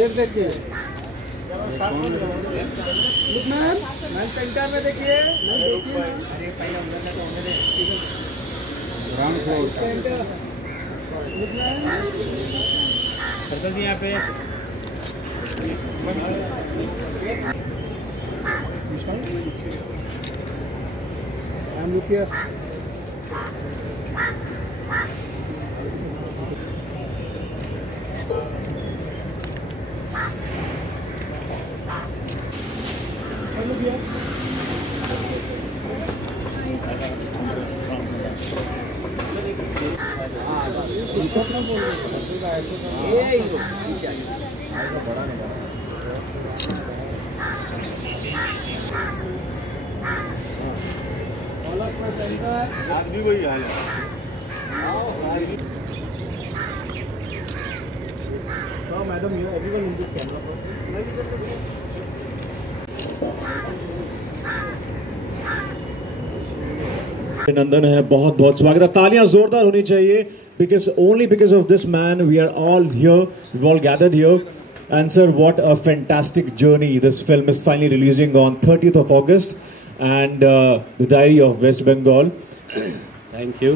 देखिए man centre में देखिए यहाँ पे भी वही हाल है। Madam you everyone in this camera नंदन है, बहुत बहुत स्वागत है। तालियां जोरदार होनी चाहिए because only because of this man we are all here, we've all gathered here. And sir, what a fantastic journey. This film is finally releasing on 30th of August and The Diary of West Bengal. Thank you.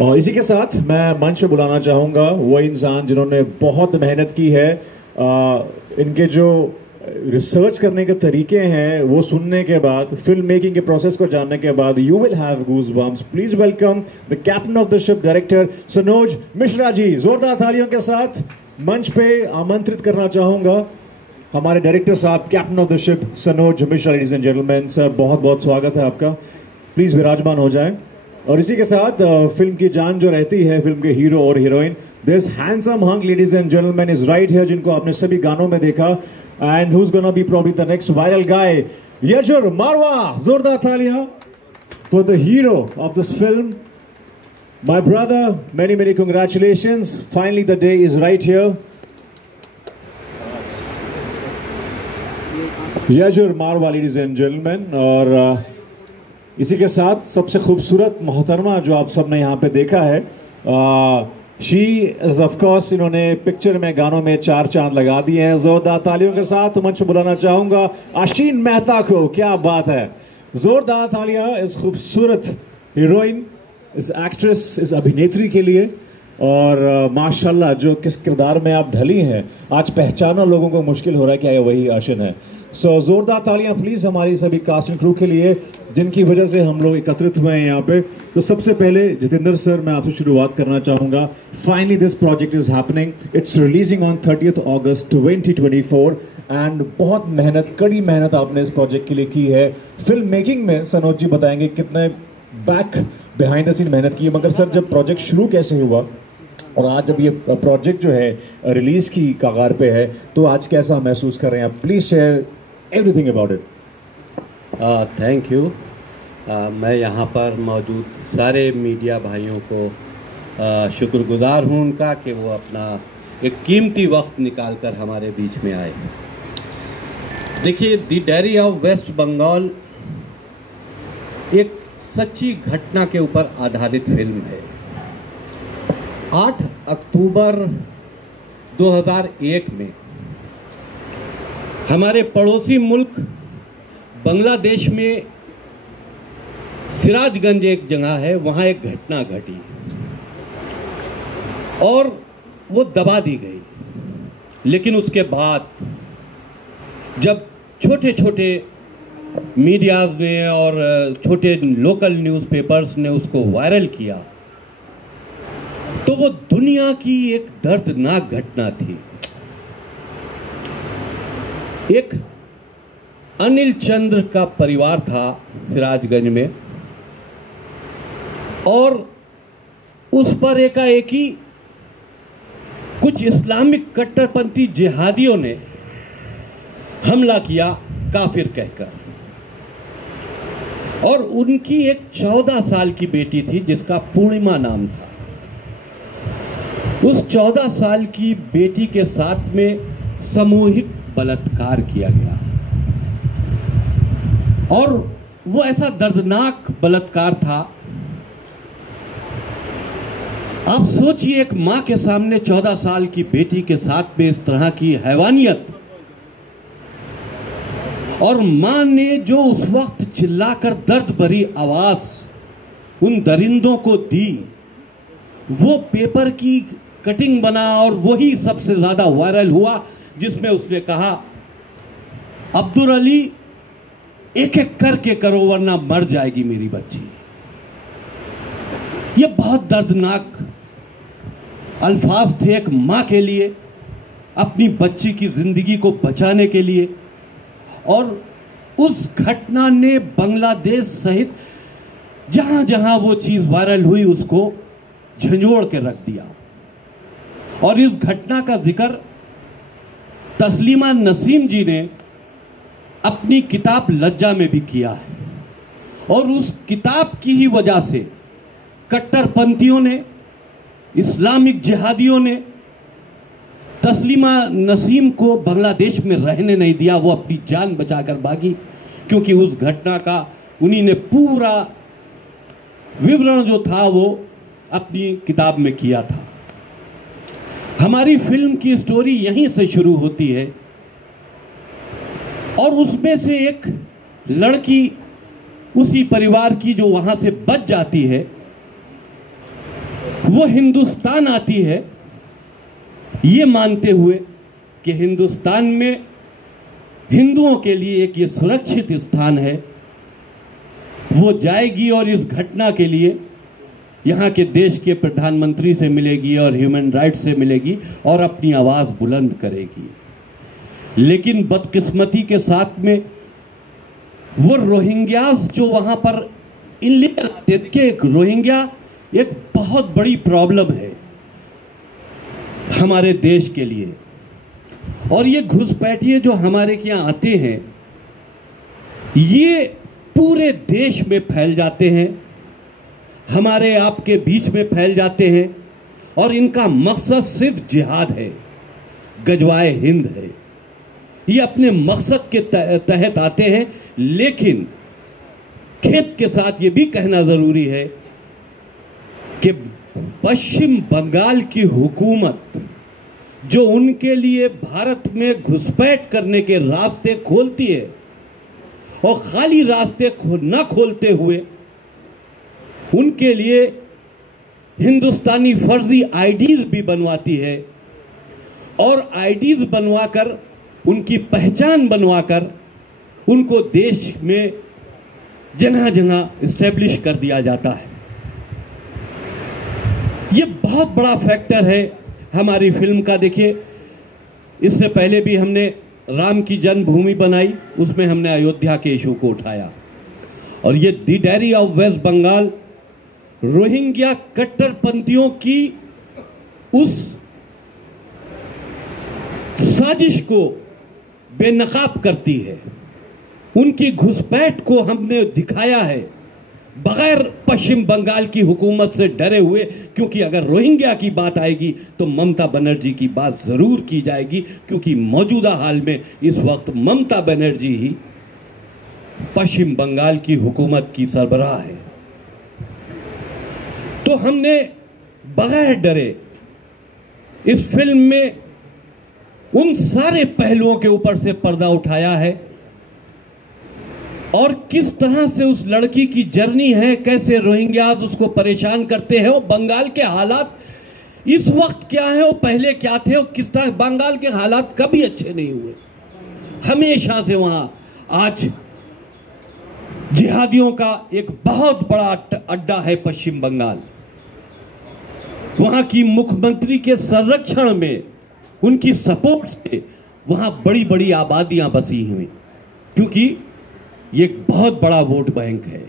और इसी के साथ मैं मंच पे बुलाना चाहूँगा वो इंसान जिन्होंने बहुत मेहनत की है। इनके जो रिसर्च करने के तरीके हैं वो सुनने के बाद, फिल्म मेकिंग के प्रोसेस को जानने के बाद you will have goosebumps. Please welcome the captain of the ship, director Sanoj Mishra ji. जोरदार तालियों के साथ मंच पे आमंत्रित करना चाहूँगा हमारे डायरेक्टर साहब, captain of the ship Sanoj Mishra. Ladies and gentleman, sir बहुत बहुत स्वागत है आपका। प्लीज विराजमान हो जाए। और इसी के साथ फिल्म की जान जो रहती है फिल्म के हीरो और heroine, this handsome hunk ladies and gentleman is right here, जिनको आपने सभी गानों में देखा, and who's gonna be probably the next viral guy, Yajur Marwa. Zorda Thalia for the hero of this film, my brother. Many many congratulations. Finally the day is right here. Yajur Marwa, ladies and gentlemen. और इसी के साथ सबसे खूबसूरत मोहतरमा जो आप सबने यहाँ पे देखा है, शी इज ऑफ कोर्स, इन्होंने पिक्चर में गानों में चार चांद लगा दिए हैं। जोरदार तालियों के साथ मंच पर बुलाना चाहूंगा आशीन मेहता को। क्या बात है, जोरदार तालियां इस खूबसूरत हीरोइन, इस एक्ट्रेस, इस अभिनेत्री के लिए। और माशाल्लाह जो किस किरदार में आप ढली हैं, आज पहचाना लोगों को मुश्किल हो रहा है कि वही आशीन है। सो जोरदार तालियां प्लीज हमारी सभी कास्ट एंड क्रू के लिए जिनकी वजह से हम लोग एकत्रित हुए हैं यहाँ पे। तो सबसे पहले जितेंद्र सर, मैं आपसे शुरुआत करना चाहूँगा। Finally this project is happening, it's releasing on 30th August 2024 and बहुत मेहनत, कड़ी मेहनत आपने इस प्रोजेक्ट के लिए की है। फिल्म मेकिंग में सनोज जी बताएंगे कितने बैक बिहाइंड द सीन मेहनत की है। मगर सर, जब प्रोजेक्ट शुरू कैसे हुआ और आज जब ये प्रोजेक्ट जो है रिलीज की कगार पे है, तो आज कैसा महसूस कर रहे हैं आप? Please share everything about it. Thank you. मैं यहाँ पर मौजूद सारे मीडिया भाइयों को शुक्रगुजार हूँ उनका कि वो अपना एक कीमती वक्त निकाल कर हमारे बीच में आए। देखिए, the diary of West Bengal एक सच्ची घटना के ऊपर आधारित फिल्म है। 8 अक्टूबर 2001 में हमारे पड़ोसी मुल्क बांग्लादेश में सिराजगंज एक जगह है, वहाँ एक घटना घटी और वो दबा दी गई। लेकिन उसके बाद जब छोटे छोटे मीडियाज ने और छोटे लोकल न्यूज़पेपर्स ने उसको वायरल किया, तो वो दुनिया की एक दर्दनाक घटना थी। एक अनिल चंद्र का परिवार था सिराजगंज में और उस पर एकाएकी कुछ इस्लामिक कट्टरपंथी जिहादियों ने हमला किया, काफिर कहकर। और उनकी एक 14 साल की बेटी थी जिसका पूर्णिमा नाम था। उस 14 साल की बेटी के साथ में सामूहिक बलात्कार किया गया और वो ऐसा दर्दनाक बलात्कार था आप सोचिए, एक मां के सामने 14 साल की बेटी के साथ में इस तरह की हैवानियत, और मां ने जो उस वक्त चिल्लाकर दर्द भरी आवाज उन दरिंदों को दी, वो पेपर की कटिंग बना और वही सबसे ज्यादा वायरल हुआ, जिसमें उसने कहा, अब्दुल अली एक एक करके करो वरना मर जाएगी मेरी बच्ची। ये बहुत दर्दनाक अल्फाज थे एक मां के लिए, अपनी बच्ची की जिंदगी को बचाने के लिए। और उस घटना ने बांग्लादेश सहित जहां जहां वो चीज वायरल हुई उसको झंझोड़ के रख दिया। और इस घटना का जिक्र तस्लीमा नसीम जी ने अपनी किताब लज्जा में भी किया है, और उस किताब की ही वजह से कट्टरपंथियों ने, इस्लामिक जिहादियों ने तस्लीमा नसीम को बांग्लादेश में रहने नहीं दिया। वो अपनी जान बचाकर भागी, क्योंकि उस घटना का उन्हीं ने पूरा विवरण जो था वो अपनी किताब में किया था। हमारी फिल्म की स्टोरी यहीं से शुरू होती है, और उसमें से एक लड़की उसी परिवार की जो वहां से बच जाती है, वो हिंदुस्तान आती है ये मानते हुए कि हिंदुस्तान में हिंदुओं के लिए एक ये सुरक्षित स्थान है। वो जाएगी और इस घटना के लिए यहाँ के देश के प्रधानमंत्री से मिलेगी और ह्यूमन राइट्स से मिलेगी और अपनी आवाज बुलंद करेगी। लेकिन बदकिस्मती के साथ में वो रोहिंग्यास जो वहां पर इनलीगल आते, देखिए रोहिंग्या एक बहुत बड़ी प्रॉब्लम है हमारे देश के लिए। और ये घुसपैठिए जो हमारे यहाँ आते हैं, ये पूरे देश में फैल जाते हैं, हमारे आपके बीच में फैल जाते हैं, और इनका मकसद सिर्फ जिहाद है, गजवाए हिंद है। ये अपने मकसद के तहत आते हैं। लेकिन खेद के साथ ये भी कहना जरूरी है कि पश्चिम बंगाल की हुकूमत जो उनके लिए भारत में घुसपैठ करने के रास्ते खोलती है, और खाली रास्ते न खोलते हुए उनके लिए हिंदुस्तानी फर्जी आईडीज भी बनवाती है, और आईडीज बनवाकर उनकी पहचान बनवाकर उनको देश में जगह जगह इस्टेब्लिश कर दिया जाता है। ये बहुत बड़ा फैक्टर है हमारी फिल्म का। देखिए, इससे पहले भी हमने राम की जन्मभूमि बनाई, उसमें हमने अयोध्या के इशू को उठाया। और ये the diary of West Bengal Rohingya कट्टरपंथियों की उस साजिश को बेनकाब करती है। उनकी घुसपैठ को हमने दिखाया है बगैर पश्चिम बंगाल की हुकूमत से डरे हुए, क्योंकि अगर रोहिंग्या की बात आएगी तो ममता बनर्जी की बात जरूर की जाएगी, क्योंकि मौजूदा हाल में इस वक्त ममता बनर्जी ही पश्चिम बंगाल की हुकूमत की सरबराह है। तो हमने बगैर डरे इस फिल्म में उन सारे पहलुओं के ऊपर से पर्दा उठाया है, और किस तरह से उस लड़की की जर्नी है, कैसे रोहिंग्यास उसको परेशान करते हैं, और बंगाल के हालात इस वक्त क्या है और पहले क्या थे, और किस तरह बंगाल के हालात कभी अच्छे नहीं हुए। हमेशा से वहां आज जिहादियों का एक बहुत बड़ा अड्डा है पश्चिम बंगाल। वहां की मुख्यमंत्री के संरक्षण में, उनकी सपोर्ट से वहां बड़ी बड़ी आबादियां बसी हुई, क्योंकि ये एक बहुत बड़ा वोट बैंक है।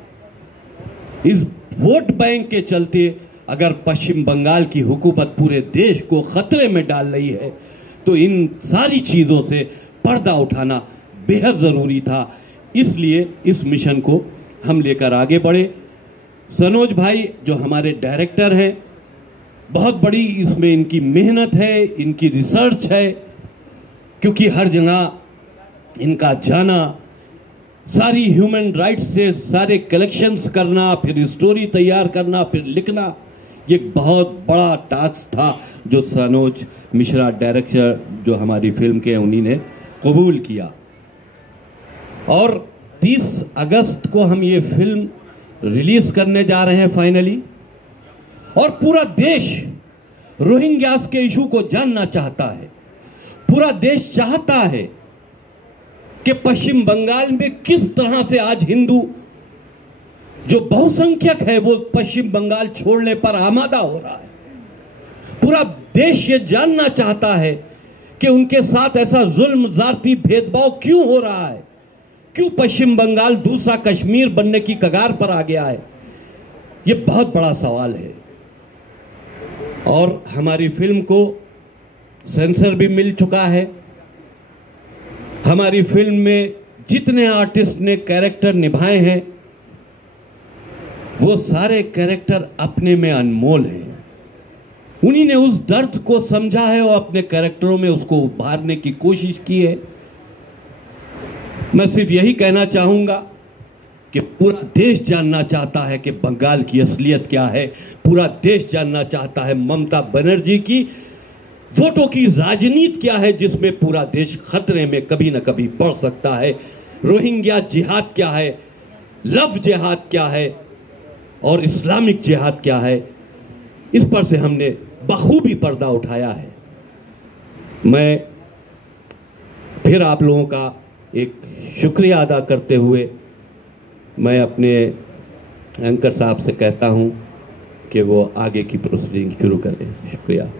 इस वोट बैंक के चलते अगर पश्चिम बंगाल की हुकूमत पूरे देश को खतरे में डाल रही है, तो इन सारी चीजों से पर्दा उठाना बेहद जरूरी था। इसलिए इस मिशन को हम लेकर आगे बढ़े। सनोज भाई जो हमारे डायरेक्टर हैं, बहुत बड़ी इसमें इनकी मेहनत है, इनकी रिसर्च है, क्योंकि हर जगह इनका जाना, सारी ह्यूमन राइट्स से सारे कलेक्शंस करना, फिर स्टोरी तैयार करना, फिर लिखना, ये एक बहुत बड़ा टास्क था जो सनोज मिश्रा डायरेक्टर जो हमारी फिल्म के उन्हीं ने कबूल किया। और 30 अगस्त को हम ये फिल्म रिलीज करने जा रहे हैं फाइनली। और पूरा देश रोहिंग्यास के इशू को जानना चाहता है। पूरा देश चाहता है कि पश्चिम बंगाल में किस तरह से आज हिंदू जो बहुसंख्यक है वो पश्चिम बंगाल छोड़ने पर आमादा हो रहा है। पूरा देश ये जानना चाहता है कि उनके साथ ऐसा जुल्म, जाति भेदभाव क्यों हो रहा है, क्यों पश्चिम बंगाल दूसरा कश्मीर बनने की कगार पर आ गया है। ये बहुत बड़ा सवाल है। और हमारी फिल्म को सेंसर भी मिल चुका है। हमारी फिल्म में जितने आर्टिस्ट ने कैरेक्टर निभाए हैं वो सारे कैरेक्टर अपने में अनमोल हैं। उन्हीं ने उस दर्द को समझा है और अपने कैरेक्टरों में उसको उभारने की कोशिश की है। मैं सिर्फ यही कहना चाहूंगा कि पूरा देश जानना चाहता है कि बंगाल की असलियत क्या है। पूरा देश जानना चाहता है ममता बनर्जी की वोटों की राजनीति क्या है, जिसमें पूरा देश खतरे में कभी ना कभी पड़ सकता है। रोहिंग्या जिहाद क्या है, लव जिहाद क्या है और इस्लामिक जिहाद क्या है, इस पर से हमने बखूबी पर्दा उठाया है। मैं फिर आप लोगों का एक शुक्रिया अदा करते हुए मैं अपने एंकर साहब से कहता हूं कि वो आगे की प्रोसीडिंग शुरू करें। शुक्रिया।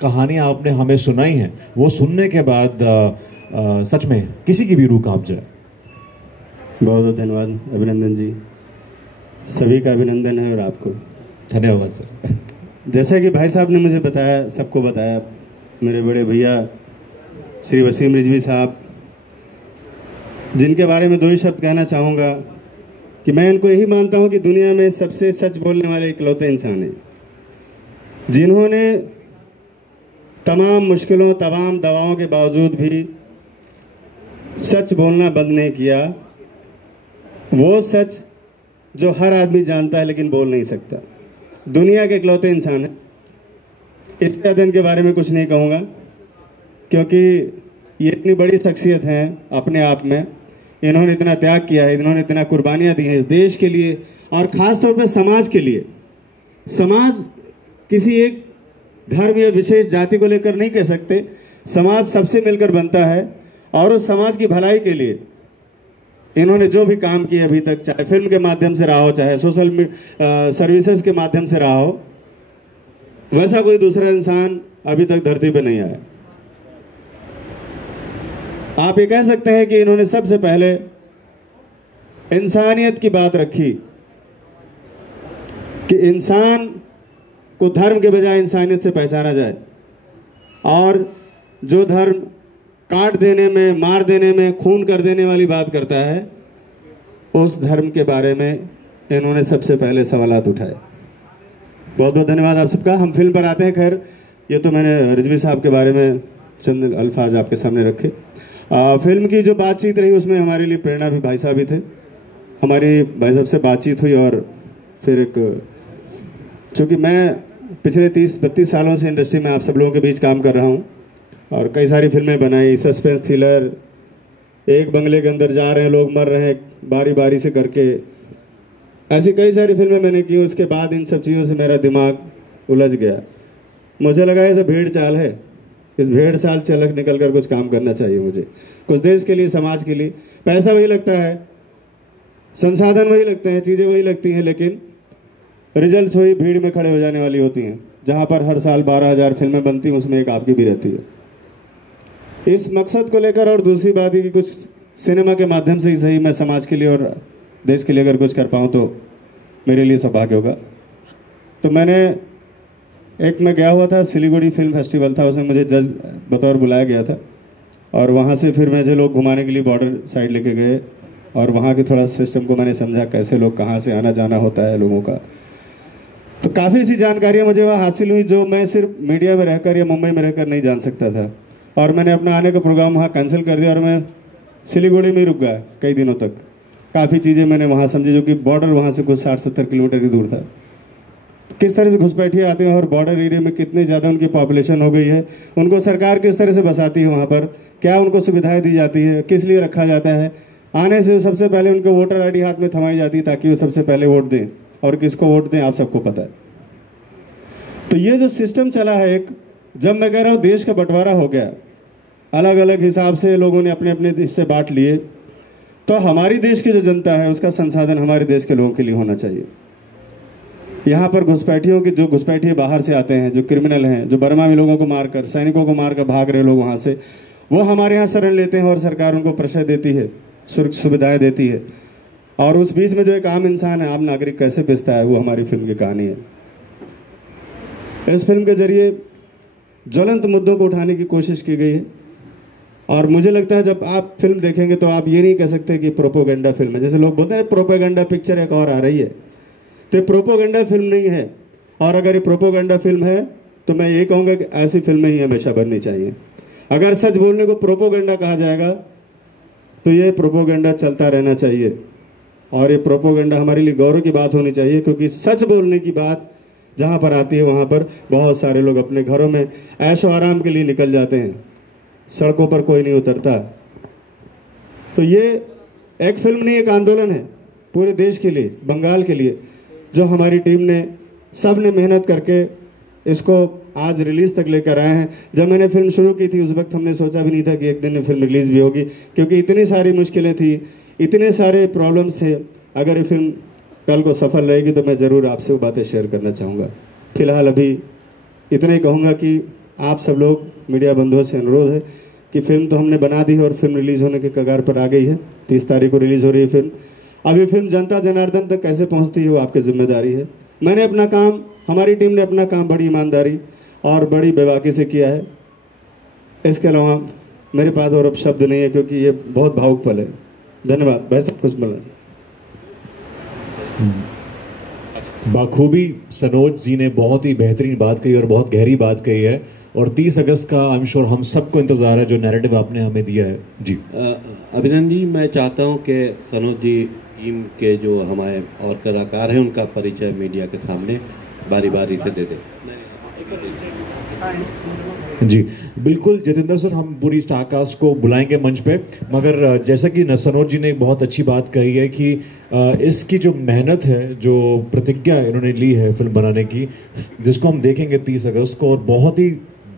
कहानी आपने हमें सुनाई है, वो सुनने के बाद सच में किसी की भी रूह कांप जाए। बहुत बहुत धन्यवाद अभिनंदन जी, सभी का अभिनंदन है और आपको धन्यवाद सर। जैसा कि भाई साहब ने मुझे बताया, सबको बताया, मेरे बड़े भैया श्री वसीम रिजवी साहब, जिनके बारे में दो ही शब्द कहना चाहूँगा कि मैं इनको यही मानता हूँ कि दुनिया में सबसे सच बोलने वाले इकलौते इंसान हैं, जिन्होंने तमाम मुश्किलों, तमाम दवाओं के बावजूद भी सच बोलना बंद नहीं किया। वो सच जो हर आदमी जानता है लेकिन बोल नहीं सकता। दुनिया के इकलौते इंसान है। इससे ज़्यादा इनके बारे में कुछ नहीं कहूँगा, क्योंकि ये इतनी बड़ी शख्सियत हैं अपने आप में। इन्होंने इतना त्याग किया है, इन्होंने इतना कुर्बानियाँ दी हैं इस देश के लिए और ख़ास तौर पर समाज के लिए। समाज किसी एक धर्म या विशेष जाति को लेकर नहीं कह सकते, समाज सबसे मिलकर बनता है। और उस समाज की भलाई के लिए इन्होंने जो भी काम किया अभी तक, चाहे फिल्म के माध्यम से रहा हो, चाहे सोशल सर्विसेज के माध्यम से रहा हो, वैसा कोई दूसरा इंसान अभी तक धरती पर नहीं आया। आप ये कह सकते हैं कि इन्होंने सबसे पहले इंसानियत की बात रखी कि इंसान को धर्म के बजाय इंसानियत से पहचाना जाए, और जो धर्म काट देने में, मार देने में, खून कर देने वाली बात करता है, उस धर्म के बारे में इन्होंने सबसे पहले सवालात उठाए। बहुत बहुत धन्यवाद आप सबका। हम फिल्म पर आते हैं। खैर, ये तो मैंने रिजवी साहब के बारे में चंद अल्फाज आपके सामने रखे। फिल्म की जो बातचीत रही उसमें हमारे लिए प्रेरणा भी भाई साहब ही थे। हमारी भाई साहब से बातचीत हुई और फिर एक, चूँकि मैं पिछले 30-32 सालों से इंडस्ट्री में आप सब लोगों के बीच काम कर रहा हूँ और कई सारी फिल्में बनाई, सस्पेंस थ्रिलर, एक बंगले के अंदर जा रहे हैं लोग, मर रहे हैं बारी बारी से करके, ऐसी कई सारी फिल्में मैंने की। उसके बाद इन सब चीज़ों से मेरा दिमाग उलझ गया। मुझे लगा ये तो भेड़ चाल है, इस भेड़ चाल से अलग निकल कर कुछ काम करना चाहिए मुझे, कुछ देश के लिए, समाज के लिए। पैसा वही लगता है, संसाधन वही लगते हैं, चीज़ें वही लगती हैं, लेकिन रिजल्ट वही भीड़ में खड़े हो जाने वाली होती हैं। जहाँ पर हर साल 12,000 फिल्में बनती हैं, उसमें एक आपकी भी रहती है। इस मकसद को लेकर, और दूसरी बात है कि कुछ सिनेमा के माध्यम से ही सही मैं समाज के लिए और देश के लिए अगर कुछ कर पाऊँ तो मेरे लिए सौभाग्य होगा। तो मैं गया हुआ था, सिलीगुड़ी फिल्म फेस्टिवल था, उसमें मुझे जज बतौर बुलाया गया था और वहाँ से फिर मुझे लोग घुमाने के लिए बॉर्डर साइड लेके गए और वहाँ के थोड़ा सिस्टम को मैंने समझा, कैसे लोग कहाँ से आना जाना होता है लोगों का। तो काफ़ी ऐसी जानकारियाँ मुझे वहाँ हासिल हुई जो मैं सिर्फ मीडिया में रहकर या मुंबई में रहकर नहीं जान सकता था। और मैंने अपना आने का प्रोग्राम वहाँ कैंसिल कर दिया और मैं सिलीगुड़ी में रुक गया कई दिनों तक। काफ़ी चीज़ें मैंने वहाँ समझी, जो कि बॉर्डर वहाँ से कुछ 60-70 किलोमीटर की दूर था। किस तरह से घुसपैठिए आते हैं और बॉर्डर एरिया में कितनी ज़्यादा उनकी पॉपुलेशन हो गई है, उनको सरकार किस तरह से बसाती है, वहाँ पर क्या उनको सुविधाएं दी जाती है, किस लिए रखा जाता है। आने से सबसे पहले उनको वोटर आईडी हाथ में थमाई जाती है ताकि वो सबसे पहले वोट दें, और किसको वोट दें आप सबको पता है। तो ये जो सिस्टम चला है एक, जब मैं कह रहा हूँ देश का बंटवारा हो गया, अलग अलग हिसाब से लोगों ने अपने अपने हिस्से बांट लिए, तो हमारी देश की जो जनता है उसका संसाधन हमारे देश के लोगों के लिए होना चाहिए। यहाँ पर घुसपैठियों के जो घुसपैठिए बाहर से आते हैं, जो क्रिमिनल हैं, जो बर्मा में लोगों को मारकर, सैनिकों को मारकर भाग रहे लोग वहाँ से, वो हमारे यहाँ शरण लेते हैं और सरकार उनको प्रश्रय देती है, सुविधाएं देती है। और उस बीच में जो एक आम इंसान है, आम नागरिक कैसे पिसता है, वो हमारी फिल्म की कहानी है। इस फिल्म के जरिए ज्वलंत मुद्दों को उठाने की कोशिश की गई है, और मुझे लगता है जब आप फिल्म देखेंगे तो आप ये नहीं कह सकते कि प्रोपोगेंडा फिल्म है। जैसे लोग बोलते हैं प्रोपोगेंडा पिक्चर एक और आ रही है, तो प्रोपोगेंडा फिल्म नहीं है। और अगर ये प्रोपोगेंडा फिल्म है तो मैं ये कहूँगा कि ऐसी फिल्में ही हमेशा बननी चाहिए। अगर सच बोलने को प्रोपोगेंडा कहा जाएगा तो ये प्रोपोगेंडा चलता रहना चाहिए, और ये प्रोपोगेंडा हमारे लिए गौरव की बात होनी चाहिए, क्योंकि सच बोलने की बात जहाँ पर आती है वहाँ पर बहुत सारे लोग अपने घरों में ऐशो आराम के लिए निकल जाते हैं, सड़कों पर कोई नहीं उतरता। तो ये एक फिल्म नहीं, एक आंदोलन है पूरे देश के लिए, बंगाल के लिए, जो हमारी टीम ने सब ने मेहनत करके इसको आज रिलीज तक लेकर आए हैं। जब मैंने फिल्म शुरू की थी उस वक्त हमने सोचा भी नहीं था कि एक दिन में फिल्म रिलीज भी होगी, क्योंकि इतनी सारी मुश्किलें थी, इतने सारे प्रॉब्लम्स थे। अगर ये फिल्म कल को सफल रहेगी तो मैं ज़रूर आपसे वो बातें शेयर करना चाहूँगा। फिलहाल अभी इतना ही कहूँगा कि आप सब लोग मीडिया बंधुओं से अनुरोध है कि फिल्म तो हमने बना दी है और फिल्म रिलीज़ होने के कगार पर आ गई है। 30 तारीख को रिलीज़ हो रही है फिल्म। अब ये फिल्म जनता जनार्दन तक कैसे पहुँचती है वो आपकी जिम्मेदारी है। मैंने अपना काम, हमारी टीम ने अपना काम बड़ी ईमानदारी और बड़ी बेबाकी से किया है। इसके अलावा मेरे पास और अब शब्द नहीं है, क्योंकि ये बहुत भावुक पल है। धन्यवाद। भाई सब कुछ बोलना चाहिए। बाखूबी सनोज जी ने बहुत ही बेहतरीन बात कही और बहुत गहरी बात कही है, और 30 अगस्त का आई एम श्योर हम सबको इंतजार है जो नैरेटिव आपने हमें दिया है। जी अभिनंदन जी, मैं चाहता हूं कि सनोज जी टीम के जो हमारे और कलाकार हैं उनका परिचय मीडिया के सामने बारी बारी से दे दें। जी बिल्कुल जितेंद्र सर, हम पूरी स्टारकास्ट को बुलाएंगे मंच पे, मगर जैसा कि सनोज जी ने बहुत अच्छी बात कही है कि इसकी जो मेहनत है, जो प्रतिज्ञा इन्होंने ली है फिल्म बनाने की, जिसको हम देखेंगे 30 अगस्त को, और बहुत ही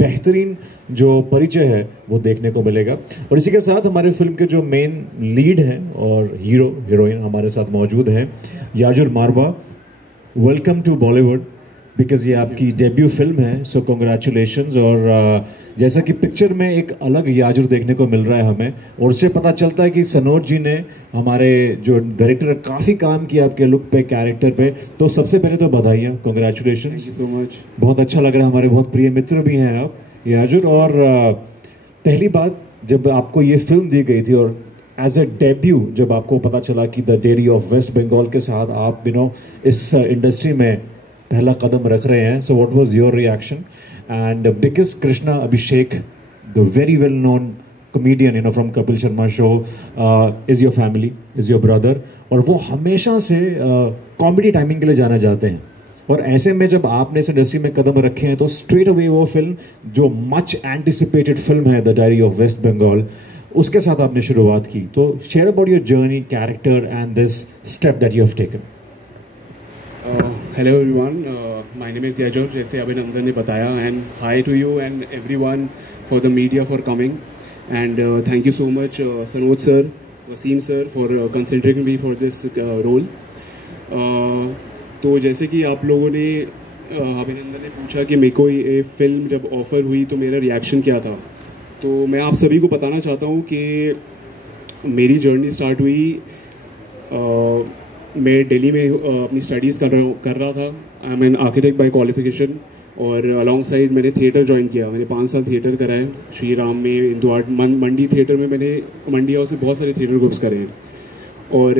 बेहतरीन जो परिचय है वो देखने को मिलेगा। और इसी के साथ हमारे फिल्म के जो मेन लीड हैं और हीरो हीरोइन हमारे साथ मौजूद हैं, याजुर मारवा। वेलकम टू बॉलीवुड, बिकॉज ये आपकी डेब्यू फिल्म है, सो कॉन्ग्रेचुलेशंस। और जैसा कि पिक्चर में एक अलग याजुर देखने को मिल रहा है हमें, और उससे पता चलता है कि सनोज जी ने, हमारे जो डायरेक्टर, काफ़ी काम किया आपके लुक पे, कैरेक्टर पे। तो सबसे पहले तो बधाइयाँ, congratulations. Thank you so much. बहुत अच्छा लग रहा है, हमारे बहुत प्रिय मित्र भी हैं आप याजुर। और पहली बात, जब आपको ये फिल्म दी गई थी और एज ए डेब्यू जब आपको पता चला कि the dairy of West Bengal के साथ आप इस इंडस्ट्री में पहला कदम रख रहे हैं, सो what was your reaction? And because Krishna Abhishek, the very well known comedian from Kapil Sharma show, is your family, is your brother, और वो हमेशा से कॉमेडी टाइमिंग के लिए जाना जाते हैं। और ऐसे में जब आपने इस इंडस्ट्री में कदम रखे हैं तो स्ट्रेट अवे वो फिल्म जो मच एंटिसिपेटेड फिल्म है the diary of West Bengal, उसके साथ आपने शुरुआत की। तो share about your journey, character and this step that you have taken. Hello everyone, my name is Yajur, जैसे अभिनंदन ने बताया, and hi to you and everyone for the media for coming, and thank you so much Sanoj sir, Wasim sir for considering me for this role. तो जैसे कि आप लोगों ने, अभिनंदन ने पूछा कि मेरे को ये फिल्म जब ऑफ़र हुई तो मेरा रिएक्शन क्या था, तो मैं आप सभी को बताना चाहता हूँ कि मेरी जर्नी स्टार्ट हुई, मैं दिल्ली में अपनी स्टडीज़ कर रहा था। I am an architect by qualification, और अलॉन्ग साइड मैंने थिएटर ज्वाइन किया। मैंने 5 साल थिएटर करा है, श्री राम में, इंदू आर्ट, मंडी थिएटर में, मैंने मंडी हाउस में बहुत सारे थिएटर ग्रुप्स करे हैं। और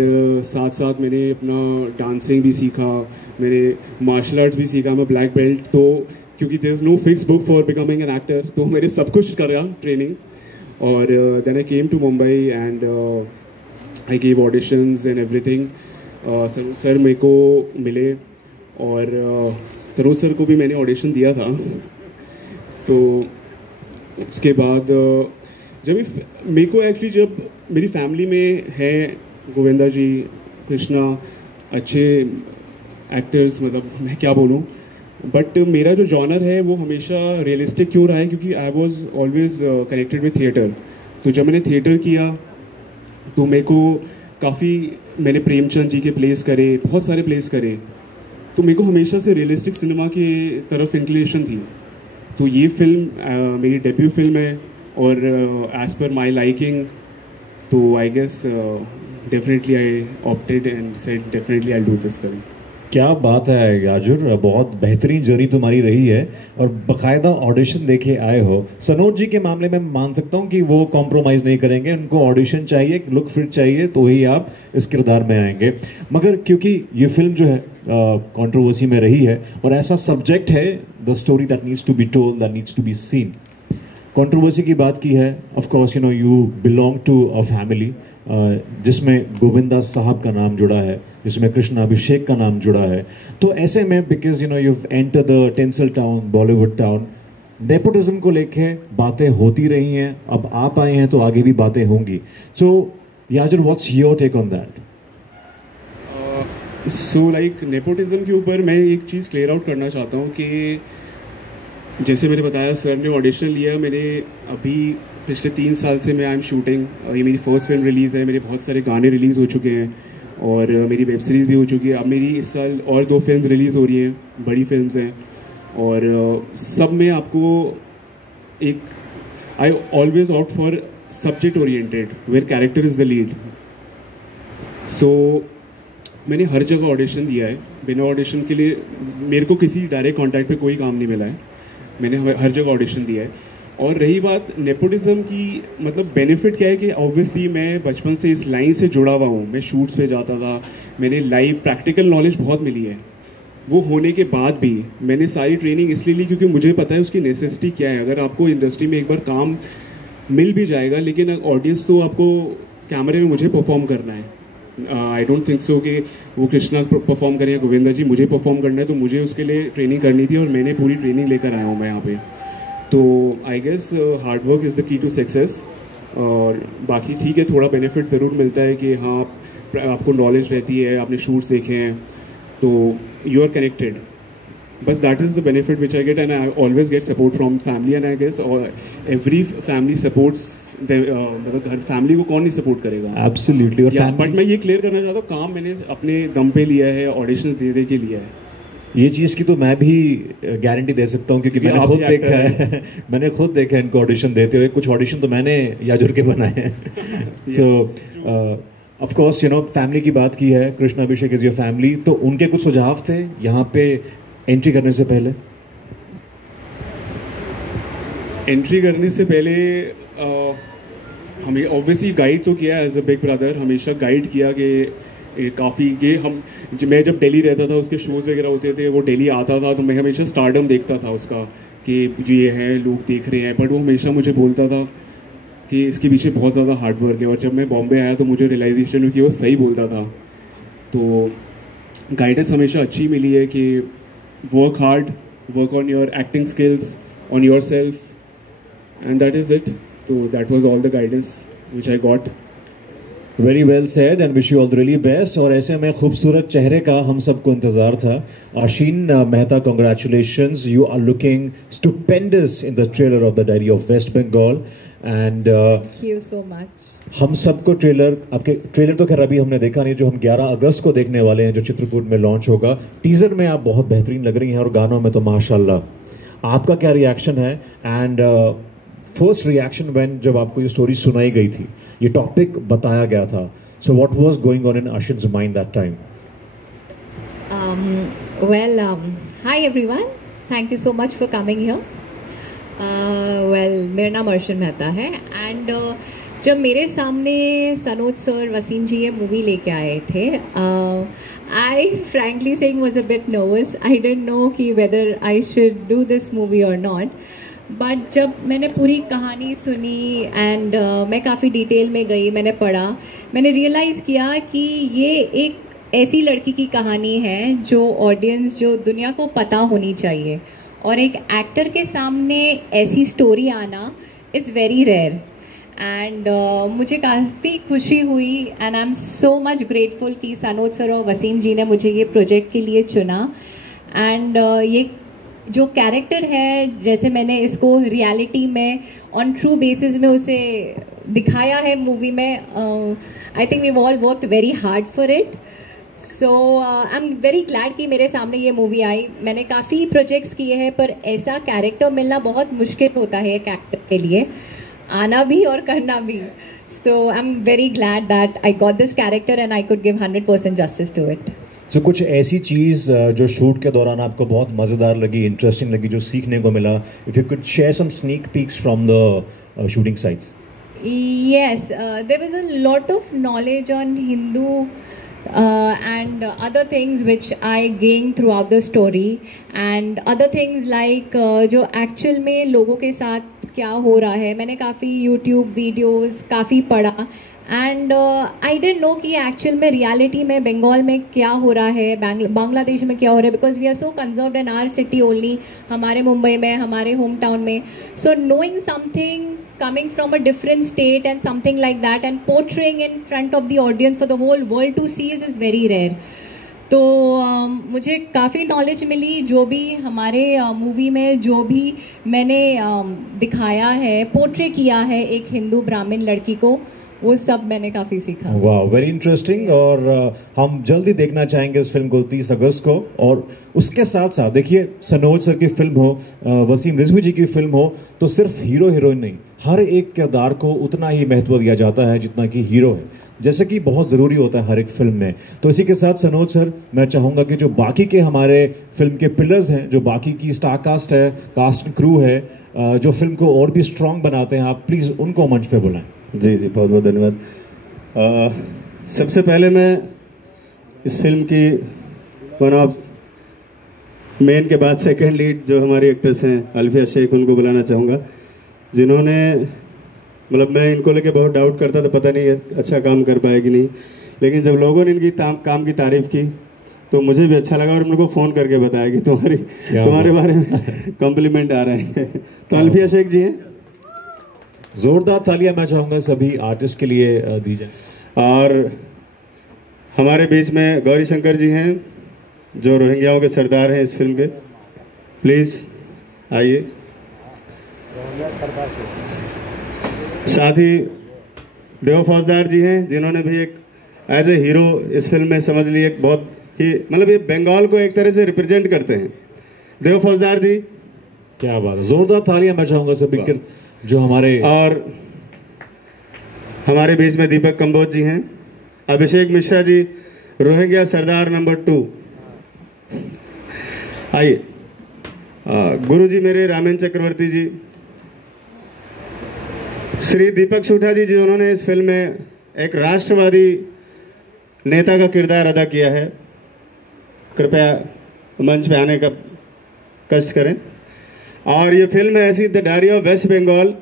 साथ साथ मैंने अपना डांसिंग भी सीखा, मैंने मार्शल आर्ट्स भी सीखा, मैं ब्लैक बेल्ट। तो क्योंकि there is no fix book for becoming an actor, तो मैंने सब कुछ करा ट्रेनिंग। और then I came to Mumbai and I give auditions and everything. Sir मेरे को मिले और तरोज सर को भी मैंने ऑडिशन दिया था। तो उसके बाद मेरे को एक्चुअली जब मेरी फैमिली में है गोविंदा जी, कृष्णा, अच्छे एक्टर्स, मतलब मैं क्या बोलूँ, बट मेरा जो जॉनर है वो हमेशा रियलिस्टिक क्यों रहा है, क्योंकि I was always connected with theatre. तो जब मैंने थिएटर किया तो मेरे को काफ़ी, मैंने प्रेमचंद जी के प्लेस करे, बहुत सारे प्लेस करे, तो मेरे को हमेशा से रियलिस्टिक सिनेमा की तरफ इंक्लिनेशन थी। तो ये फिल्म मेरी डेब्यू फिल्म है और एज पर माई लाइकिंग, तो I guess definitely I opted and said definitely I do this film. क्या बात है याजुर, बहुत बेहतरीन जर्नी तुम्हारी रही है और बकायदा ऑडिशन देके आए हो। सनोज जी के मामले में मान सकता हूँ कि वो कॉम्प्रोमाइज़ नहीं करेंगे, उनको ऑडिशन चाहिए, लुक फिट चाहिए, तो ही आप इस किरदार में आएंगे। मगर क्योंकि ये फिल्म जो है कंट्रोवर्सी में रही है और ऐसा सब्जेक्ट है, the story that needs to be told, that needs to be seen. Controversy की बात की है, of course you know you belong to a family जिसमें गोविंदा साहब का नाम जुड़ा है, जिसमें कृष्णा अभिषेक का नाम जुड़ा है। तो ऐसे में because you know you enter the tensile town, Bollywood town, nepotism को लेके बातें होती रही हैं, अब आप आए हैं तो आगे भी बातें होंगी। So Yajur, what's your take on that? So like nepotism के ऊपर मैं एक चीज़ क्लियर आउट करना चाहता हूँ कि जैसे मैंने बताया, सर ने ऑडिशन लिया, मैंने अभी पिछले 3 साल से मैं आई एम शूटिंग, ये मेरी फर्स्ट फिल्म रिलीज़ है, मेरे बहुत सारे गाने रिलीज़ हो चुके हैं और मेरी वेब सीरीज़ भी हो चुकी है। अब मेरी इस साल और 2 फिल्म रिलीज़ हो रही हैं, बड़ी फिल्म्स हैं, और सब में आपको एक, I always opt for subject oriented where character is the lead. So मैंने हर जगह ऑडिशन दिया है, बिना ऑडिशन के लिए मेरे को किसी डायरेक्ट कॉन्टैक्ट पे कोई काम नहीं मिला है, मैंने हर जगह ऑडिशन दिया है। और रही बात नेपोटिज्म की, मतलब बेनिफिट क्या है कि ऑब्वियसली मैं बचपन से इस लाइन से जुड़ा हुआ हूँ, मैं शूट्स पे जाता था, मैंने लाइव प्रैक्टिकल नॉलेज बहुत मिली है। वो होने के बाद भी मैंने सारी ट्रेनिंग इसलिए ली क्योंकि मुझे पता है उसकी नेसेसिटी क्या है। अगर आपको इंडस्ट्री में एक बार काम मिल भी जाएगा, लेकिन ऑडियंस तो आपको कैमरे में मुझे परफॉर्म करना है। आई डोंट थिंक सो कि वो कृष्णा परफॉर्म करें या गोविंदा जी, मुझे परफॉर्म करना है, तो मुझे उसके लिए ट्रेनिंग करनी थी और मैंने पूरी ट्रेनिंग लेकर आया हूँ मैं यहाँ पे। तो I guess hard work is the key to success. और बाकी ठीक है, थोड़ा बेनिफिट ज़रूर मिलता है कि हाँ आपको नॉलेज रहती है, आपने शूट्स देखे हैं, तो यू आर कनेक्टेड, बस that is the benefit which I get. And I always get support from family, and I guess every family supports, मतलब घर फैमिली को कौन नहीं सपोर्ट करेगा। एब्सोल्युटली। बट मैं ये क्लियर करना चाहता हूँ, काम मैंने अपने दम पे लिया है, ऑडिशंस दे के लिया है। ये चीज़ की तो मैं भी गारंटी दे सकता हूँ क्योंकि मैंने खुद देखा है मैंने खुद देखा है इनको ऑडिशन देते हुए। कुछ ऑडिशन तो मैंने याजुर के बनाए हैं। तो of course you no family की बात की है, Krishna Abhishek is your family, तो उनके कुछ सुझाव थे यहाँ पे एंट्री करने से पहले? एंट्री करने से पहले हमें ऑब्वियसली गाइड तो किया एज अ बिग ब्रदर, हमेशा गाइड किया कि काफ़ी कि मैं जब दिल्ली रहता था, उसके शोज़ वगैरह होते थे, वो दिल्ली आता था तो मैं हमेशा स्टारडम देखता था उसका कि ये है, लोग देख रहे हैं, बट वो हमेशा मुझे बोलता था कि इसके पीछे बहुत ज़्यादा हार्डवर्क है। और जब मैं बॉम्बे आया तो मुझे रियलाइजेशन हुई कि वो सही बोलता था। तो गाइडेंस हमेशा अच्छी मिली है कि work hard, work on your acting skills, on your self, and that is it. तो that was all the guidance which I got. Very well said and wish you all the really best. और ऐसे में खूबसूरत चेहरे का हम सबको इंतजार था। Ashin Mehta, congratulations, you are looking stupendous in the trailer of the diary of West Bengal and thank you so much. हम सबको ट्रेलर, आपके ट्रेलर तो खैर अभी हमने देखा नहीं, जो हम 11 अगस्त को देखने वाले हैं, जो चित्रकूट में लॉन्च होगा। टीजर में आप बहुत बेहतरीन लग रही हैं और गानों में तो माशाल्लाह। आपका क्या रिएक्शन है एंड फर्स्ट रिएक्शन व्हेन जब आपको ये स्टोरी सुनाई गई थी, ये टॉपिक बताया गया था, so what was going on in आशीन's mind that time? Well, hi everyone, thank you so much for coming here. Well, मेरा नाम अर्शन मेहता है एंड जब मेरे सामने सनोज सर, वसीम जी ये मूवी लेके आए थे, I frankly saying was a bit nervous. I didn't know कि whether I should do this movie और नॉट, बट जब मैंने पूरी कहानी सुनी एंड मैं काफ़ी डिटेल में गई, मैंने पढ़ा, मैंने रियलाइज़ किया कि ये एक ऐसी लड़की की कहानी है जो ऑडियंस, जो दुनिया को पता होनी चाहिए, और एक एक्टर के सामने ऐसी स्टोरी आना इज़ वेरी रेयर। एंड मुझे काफ़ी खुशी हुई and I am so much grateful कि सनोज सर और वसीम जी ने मुझे ये प्रोजेक्ट के लिए चुना। एंड ये जो कैरेक्टर है, जैसे मैंने इसको रियलिटी में ऑन ट्रू बेसिस में उसे दिखाया है मूवी में, I think we all worked very hard for it. So I am very glad कि मेरे सामने ये मूवी आई। मैंने काफ़ी प्रोजेक्ट्स किए हैं, पर ऐसा कैरेक्टर मिलना बहुत मुश्किल होता है एक एक्टर के लिए, आना भी और करना भी। So I am very glad that I got this character and I could give 100% justice to it. So कुछ ऐसी चीज़ जो शूट के दौरान आपको बहुत मज़ेदार लगी, इंटरेस्टिंग लगी, जो सीखने को मिला, if you could share some sneak peeks from the shooting sites. Yes, there was a lot of knowledge on Hindu and other things which I gained throughout the story, and other things like जो actual में लोगों के साथ क्या हो रहा है, मैंने काफ़ी YouTube वीडियोस काफ़ी पढ़ा, एंड आई डिडंट नो कि एक्चुअल में रियलिटी में बंगाल में क्या हो रहा है, बांग्लादेश में क्या हो रहा है, because we are so conserved in our city only, हमारे मुंबई में, हमारे होम टाउन में। So knowing something coming from a different state and something like that and portraying in front of the audience for the whole world to see is very rare. तो मुझे काफ़ी knowledge मिली, जो भी हमारे movie में जो भी मैंने दिखाया है, पोर्ट्रे किया है एक हिंदू ब्राह्मण लड़की को, वो सब मैंने काफ़ी सीखा। वाह, वेरी इंटरेस्टिंग। और हम जल्दी देखना चाहेंगे इस फिल्म को 30 अगस्त को। और उसके साथ साथ देखिए, सनोज सर की फिल्म हो, वसीम रिजवी जी की फिल्म हो, तो सिर्फ हीरो हीरोइन नहीं, हर एक किरदार को उतना ही महत्व दिया जाता है जितना कि हीरो है, जैसे कि बहुत ज़रूरी होता है हर एक फिल्म में। तो इसी के साथ सनोज सर, मैं चाहूँगा कि जो बाकी के हमारे फिल्म के पिलर्स हैं, जो बाकी की स्टार कास्ट है, कास्ट एंड क्रू है, जो फिल्म को और भी स्ट्रॉन्ग बनाते हैं, आप प्लीज़ उनको मंच पे बुलाएं। जी जी, बहुत बहुत धन्यवाद। सबसे पहले मैं इस फिल्म की वन ऑफ मेन के बाद सेकंड लीड जो हमारी एक्ट्रेस हैं अल्फिया शेख, उनको बुलाना चाहूँगा, जिन्होंने, मतलब मैं इनको लेके बहुत डाउट करता था, पता नहीं अच्छा काम कर पाएगी नहीं, लेकिन जब लोगों ने इनकी काम की तारीफ़ की तो मुझे भी अच्छा लगा और उनको फ़ोन करके बताया कि तुम्हारे बारे में कॉम्प्लीमेंट आ रहे हैं। तो अल्फिया शेख जी हैं, जोरदार तालियां मैं चाहूँगा सभी आर्टिस्ट के लिए दी जाए। और हमारे बीच में गौरी शंकर जी हैं, जो रोहिंग्याओं के सरदार हैं इस फिल्म के, प्लीज़ आइए। साथ ही देव फौजदार जी हैं, जिन्होंने भी एक एज ए हीरो इस फिल्म में, समझ ली, एक बहुत ही, मतलब ये बंगाल को एक तरह से रिप्रेजेंट करते हैं। देव फौजदार जी, क्या बात है, जोरदार तालियां मैं चाहूँगा सभी के जो हमारे। और हमारे बीच में दीपक कंबोज जी हैं, अभिषेक मिश्रा जी, रोहिंग्या सरदार नंबर 2, आइए। गुरु जी मेरे रामेन चक्रवर्ती जी, श्री दीपक सूठा जी, जिन्होंने इस फिल्म में एक राष्ट्रवादी नेता का किरदार अदा किया है, कृपया मंच पे आने का कष्ट करें। और ये फिल्म है ऐसी, the diary of West Bengal,